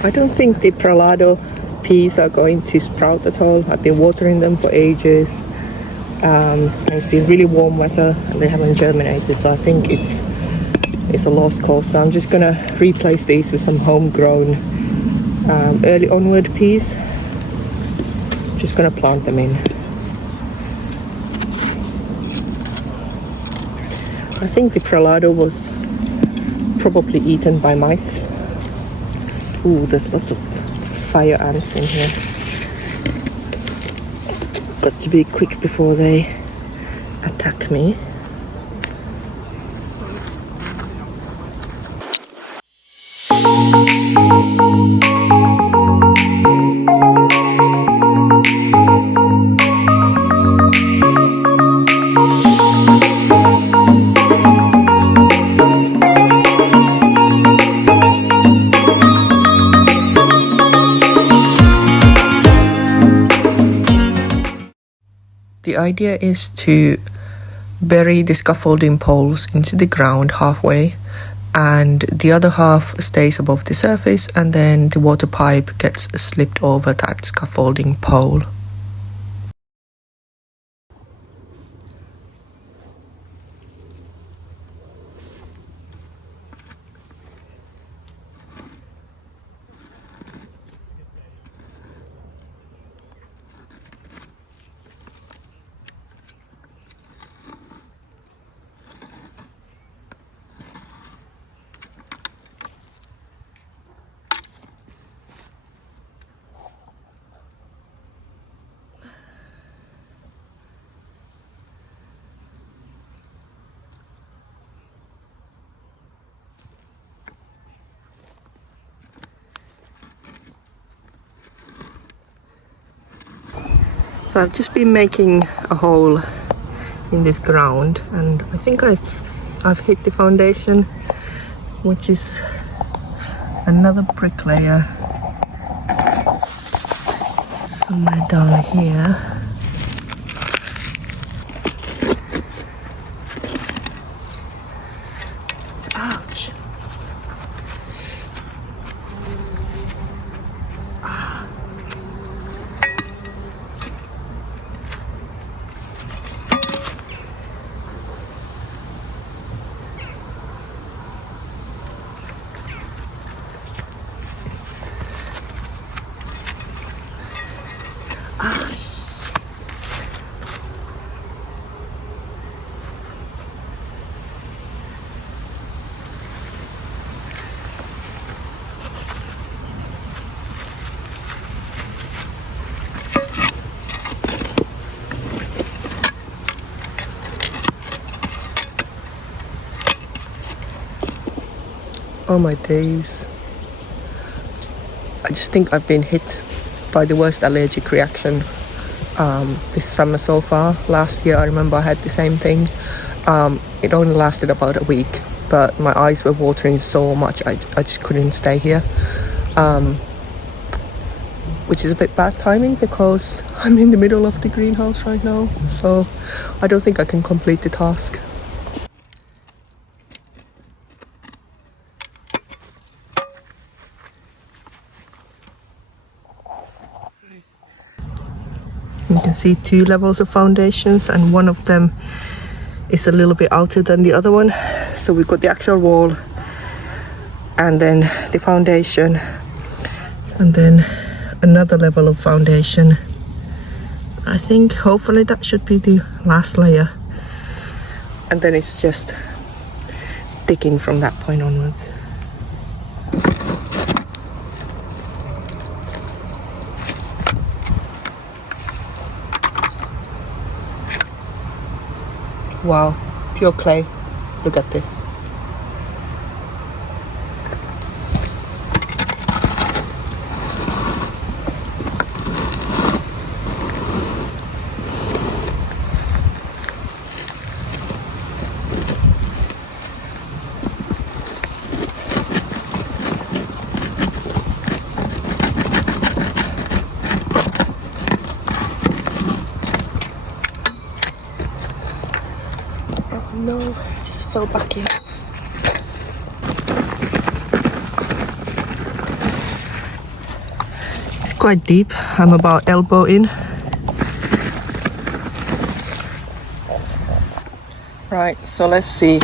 I don't think the Pralado peas are going to sprout at all. I've been watering them for ages. And it's been really warm weather and they haven't germinated, so I think it's a lost cause. So I'm just gonna replace these with some homegrown early onward peas. Just gonna plant them in. I think the Pralado was probably eaten by mice. Ooh, there's lots of fire ants in here. Got to be quick before they attack me. The idea is to bury the scaffolding poles into the ground halfway, and the other half stays above the surface, and then the water pipe gets slipped over that scaffolding pole. So I've just been making a hole in this ground, and I think I've hit the foundation, which is another brick layer somewhere down here. Ouch. Oh my days. I just think I've been hit by the worst allergic reaction this summer so far. Last year I remember I had the same thing. It only lasted about a week, but my eyes were watering so much I just couldn't stay here. Which is a bit bad timing because I'm in the middle of the greenhouse right now, so I don't think I can complete the task. You can see two levels of foundations, and one of them is a little bit outer than the other one. So we've got the actual wall and then the foundation, and then another level of foundation. I think hopefully that should be the last layer, and then it's just digging from that point onwards. Wow, pure clay. Look at this. No, I just fell back in. quite deep. I'm about elbow in. Right, so let's see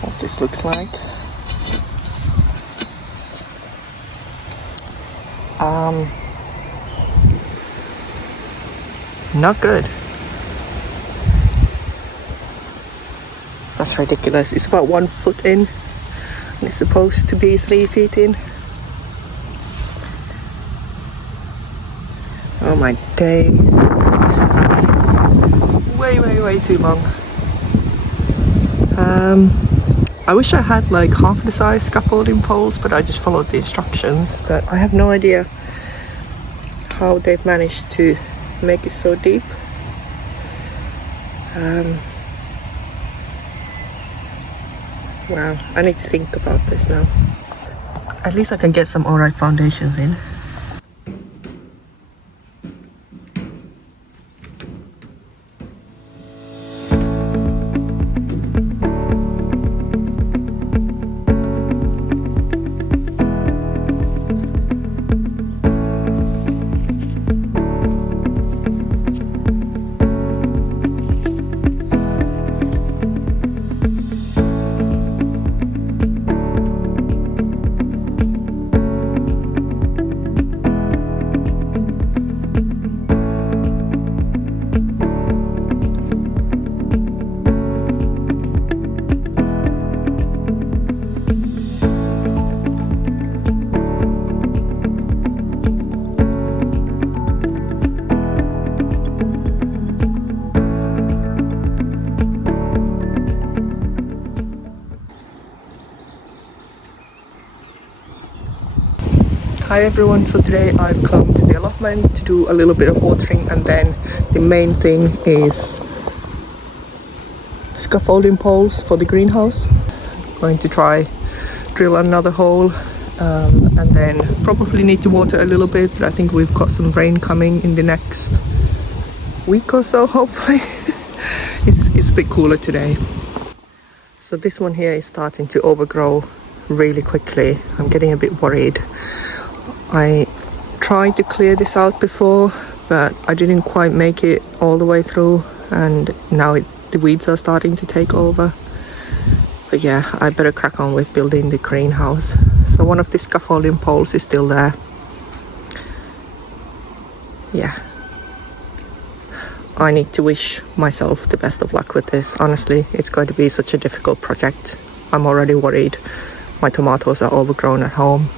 what this looks like. Not good. That's ridiculous. It's about 1 foot in, and it's supposed to be 3 feet in. Oh my days. This is way too long. I wish I had like half the size scaffolding poles, but I just followed the instructions. But I have no idea how they've managed to make it so deep. Wow, I need to think about this now. At least I can get some alright foundations in. Hi everyone, so today I've come to the allotment to do a little bit of watering, and then the main thing is scaffolding poles for the greenhouse. Going to try drill another hole and then probably need to water a little bit, but I think we've got some rain coming in the next week or so, hopefully. It's a bit cooler today. So this one here is starting to overgrow really quickly. I'm getting a bit worried. I tried to clear this out before, but I didn't quite make it all the way through, and now the weeds are starting to take over. But yeah, I better crack on with building the greenhouse. So one of the scaffolding poles is still there. Yeah. I need to wish myself the best of luck with this. Honestly, it's going to be such a difficult project. I'm already worried. My tomatoes are overgrown at home.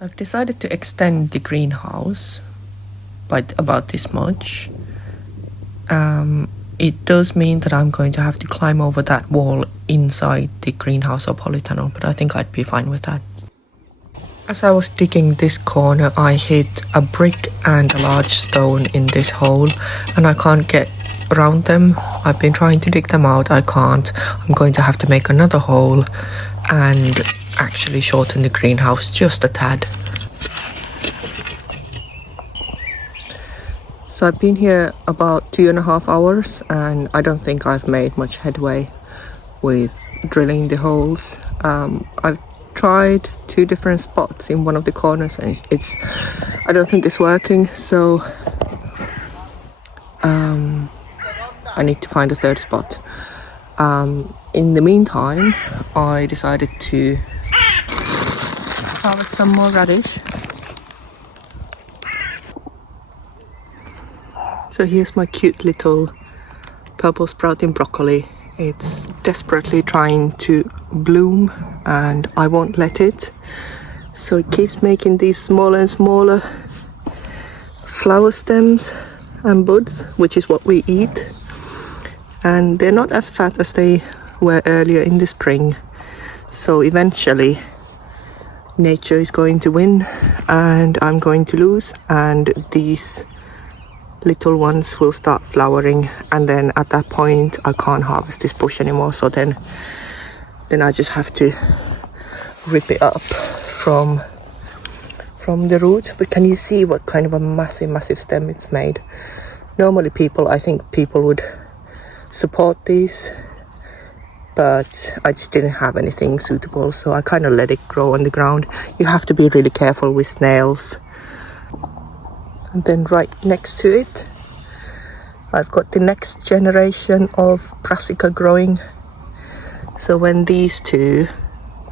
I've decided to extend the greenhouse by about this much. It does mean that I'm going to have to climb over that wall inside the greenhouse or polytunnel, but I think I'd be fine with that. As I was digging this corner, I hit a brick and a large stone in this hole, and I can't get around them. I've been trying to dig them out, I can't. I'm going to have to make another hole and actually shorten the greenhouse just a tad. So I've been here about 2.5 hours, and I don't think I've made much headway with drilling the holes. I've tried 2 different spots in one of the corners, and I don't think it's working. So I need to find a third spot. In the meantime, I decided to harvest some more radish. So here's my cute little purple sprouting broccoli. It's desperately trying to bloom and I won't let it. So it keeps making these smaller and smaller flower stems and buds, which is what we eat. And they're not as fat as they were earlier in the spring. So eventually nature is going to win and I'm going to lose, and these little ones will start flowering, and then at that point I can't harvest this bush anymore. So then I just have to rip it up from the root. But can you see what kind of a massive stem it's made? Normally I think people would support these, but I just didn't have anything suitable, so I kind of let it grow on the ground. You have to be really careful with snails. And then right next to it I've got the next generation of brassica growing. So when these two,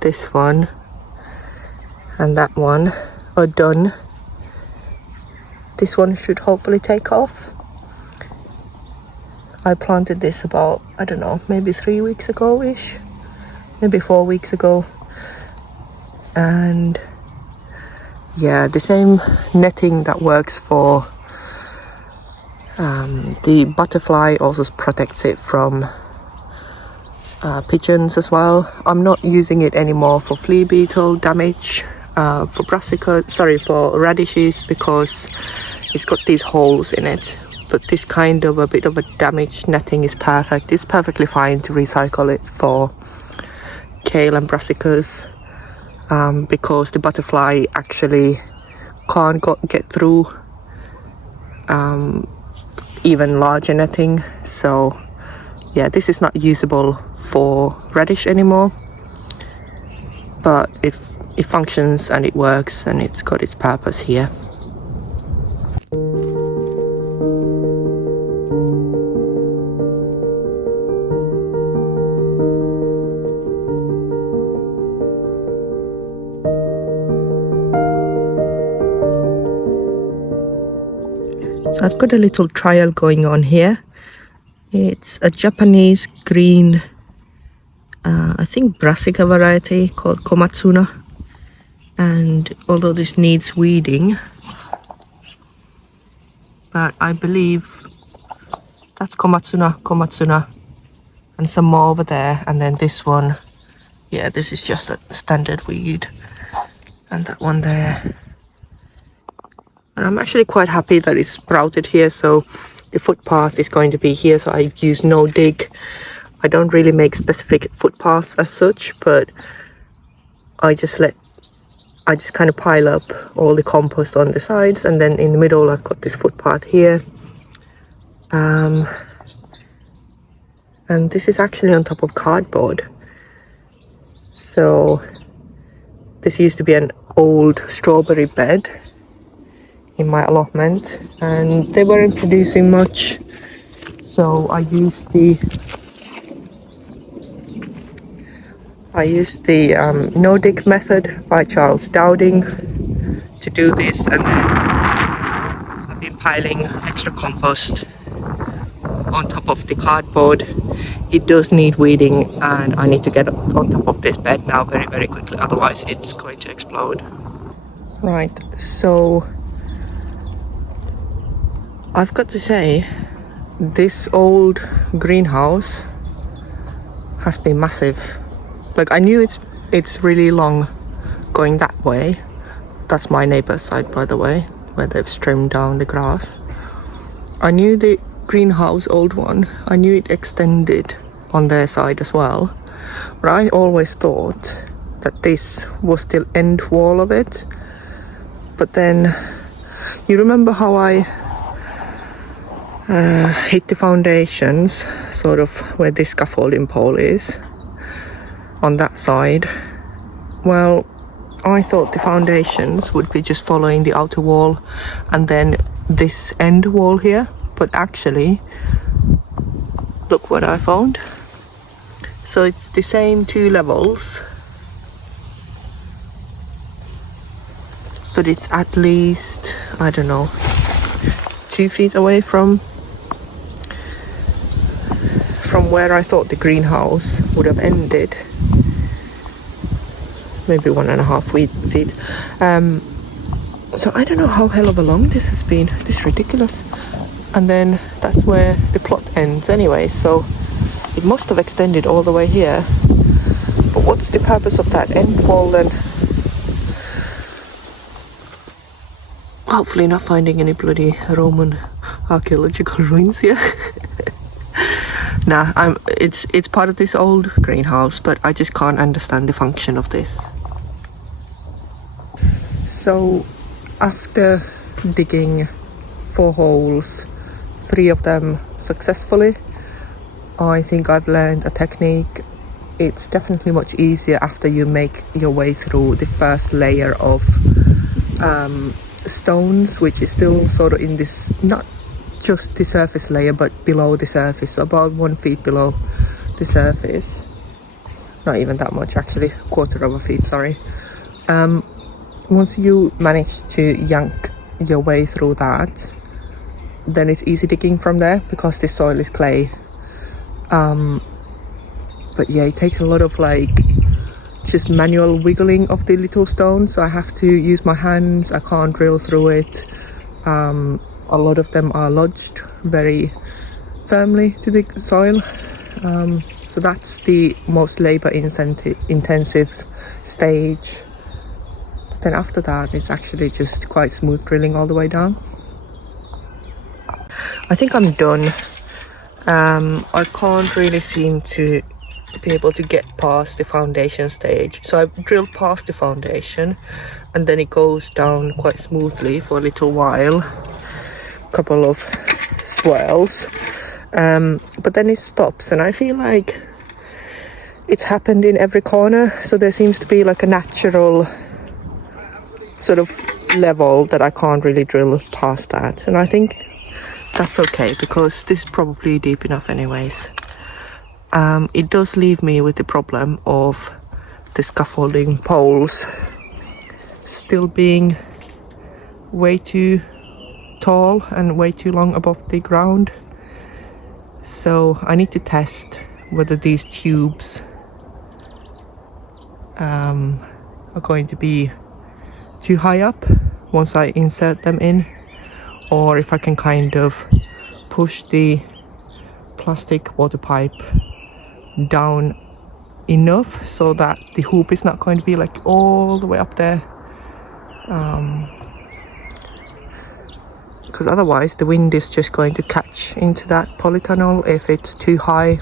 this one and that one, are done, this one should hopefully take off. I planted this about, I don't know, maybe 3 weeks ago-ish, maybe 4 weeks ago. And yeah, the same netting that works for the butterfly also protects it from pigeons as well. I'm not using it anymore for flea beetle damage, for radishes, because it's got these holes in it. But this kind of a bit of a damaged netting is perfect. It's perfectly fine to recycle it for kale and brassicas, because the butterfly actually can't get through even larger netting. So yeah, this is not usable for radish anymore, but it functions and it works and it's got its purpose here. So I've got a little trial going on here. It's a Japanese green, I think brassica variety called Komatsuna. And although this needs weeding, but I believe that's Komatsuna, and some more over there. And then this one, yeah, this is just a standard weed, and that one there. And I'm actually quite happy that it's sprouted here. So the footpath is going to be here, so I use no dig. I don't really make specific footpaths as such, but I just kind of pile up all the compost on the sides, and then in the middle I've got this footpath here. And this is actually on top of cardboard. So this used to be an old strawberry bed in my allotment, and they weren't producing much, so I used the no dig method by Charles Dowding to do this, and then I've been piling extra compost on top of the cardboard. It does need weeding, and I need to get on top of this bed now very quickly, otherwise it's going to explode. Right, so I've got to say, this old greenhouse has been massive. Like, I knew it's really long going that way. That's my neighbor's side, by the way, where they've trimmed down the grass. I knew the greenhouse, old one, I knew it extended on their side as well. But I always thought that this was the end wall of it. But then, you remember how I hit the foundations, sort of where this scaffolding pole is, on that side? Well, I thought the foundations would be just following the outer wall and then this end wall here, but actually look what I found. So it's the same 2 levels, but it's at least, I don't know, 2 feet away from where I thought the greenhouse would have ended. Maybe 1.5 feet. So I don't know how hell of a long this has been. This is ridiculous. And then that's where the plot ends anyway, so it must have extended all the way here. But what's the purpose of that end wall then? Hopefully not finding any bloody Roman archaeological ruins here. Nah, it's part of this old greenhouse, but I just can't understand the function of this. So after digging 4 holes, 3 of them successfully, I think I've learned a technique. It's definitely much easier after you make your way through the first layer of stones, which is still sort of in this, not just the surface layer, but below the surface, so about 1 feet below the surface. Not even that much actually, 1/4 feet, sorry. Once you manage to yank your way through that, then it's easy digging from there because the soil is clay. But yeah, it takes a lot of just manual wiggling of the little stones, so I have to use my hands. I can't drill through it. A lot of them are lodged very firmly to the soil, so that's the most labor intensive stage. But then after that, it's actually just quite smooth drilling all the way down. I think I'm done. I can't really seem to be able to get past the foundation stage, so I've drilled past the foundation and then it goes down quite smoothly for a little while, couple of swirls, but then it stops, and I feel like it's happened in every corner, so there seems to be like a natural sort of level that I can't really drill past that, and I think that's okay because this is probably deep enough anyways. It does leave me with the problem of the scaffolding poles still being way too tall and way too long above the ground, so I need to test whether these tubes are going to be too high up once I insert them in, or if I can kind of push the plastic water pipe down enough so that the hoop is not going to be like all the way up there, because otherwise the wind is just going to catch into that polytunnel if it's too high.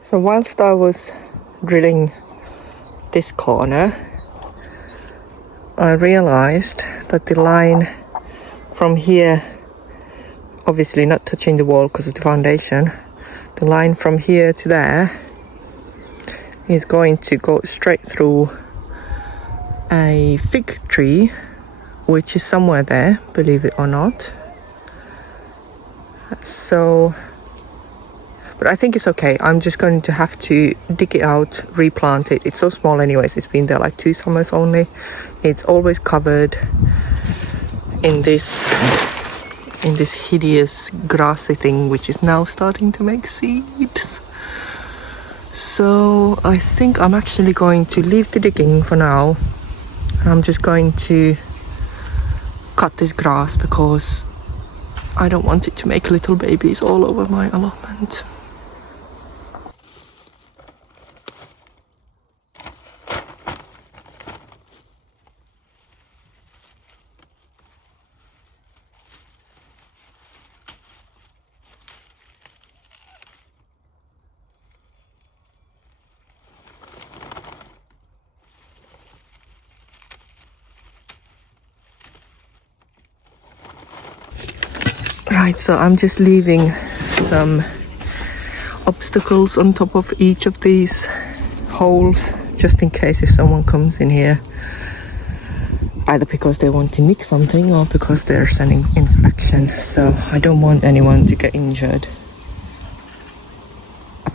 So whilst I was drilling this corner, I realized that the line from here, obviously not touching the wall because of the foundation, the line from here to there is going to go straight through a fig tree, which is somewhere there, believe it or not. So, but I think it's okay. I'm just going to have to dig it out, replant it. It's so small anyways. It's been there like 2 summers only. It's always covered in this hideous grassy thing, which is now starting to make seeds. So I think I'm actually going to leave the digging for now. I'm just going to cut this grass because I don't want it to make little babies all over my allotment. Right, so I'm just leaving some obstacles on top of each of these holes, just in case if someone comes in here, either because they want to nick something or because they're sending inspection. So I don't want anyone to get injured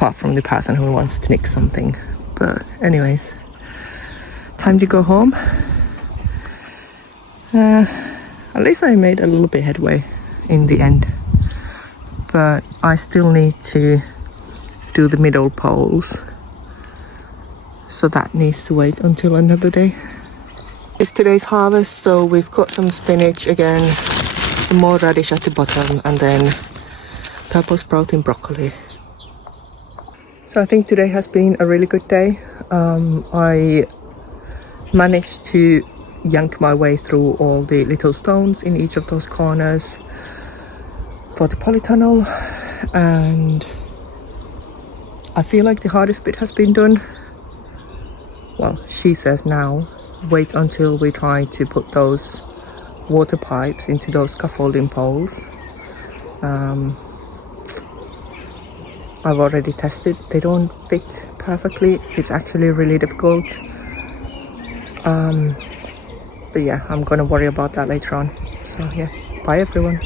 apart from the person who wants to nick something. But anyways, time to go home. At least I made a little bit headway in the end, but I still need to do the middle poles, so that needs to wait until another day. It's today's harvest, so we've got some spinach again, some more radish at the bottom, and then purple sprouting broccoli. So I think today has been a really good day. I managed to yank my way through all the little stones in each of those corners for the polytunnel, and I feel like the hardest bit has been done. Well, she says now wait until we try to put those water pipes into those scaffolding poles. I've already tested, they don't fit perfectly. It's actually really difficult. But yeah, I'm gonna worry about that later on. So yeah, bye everyone.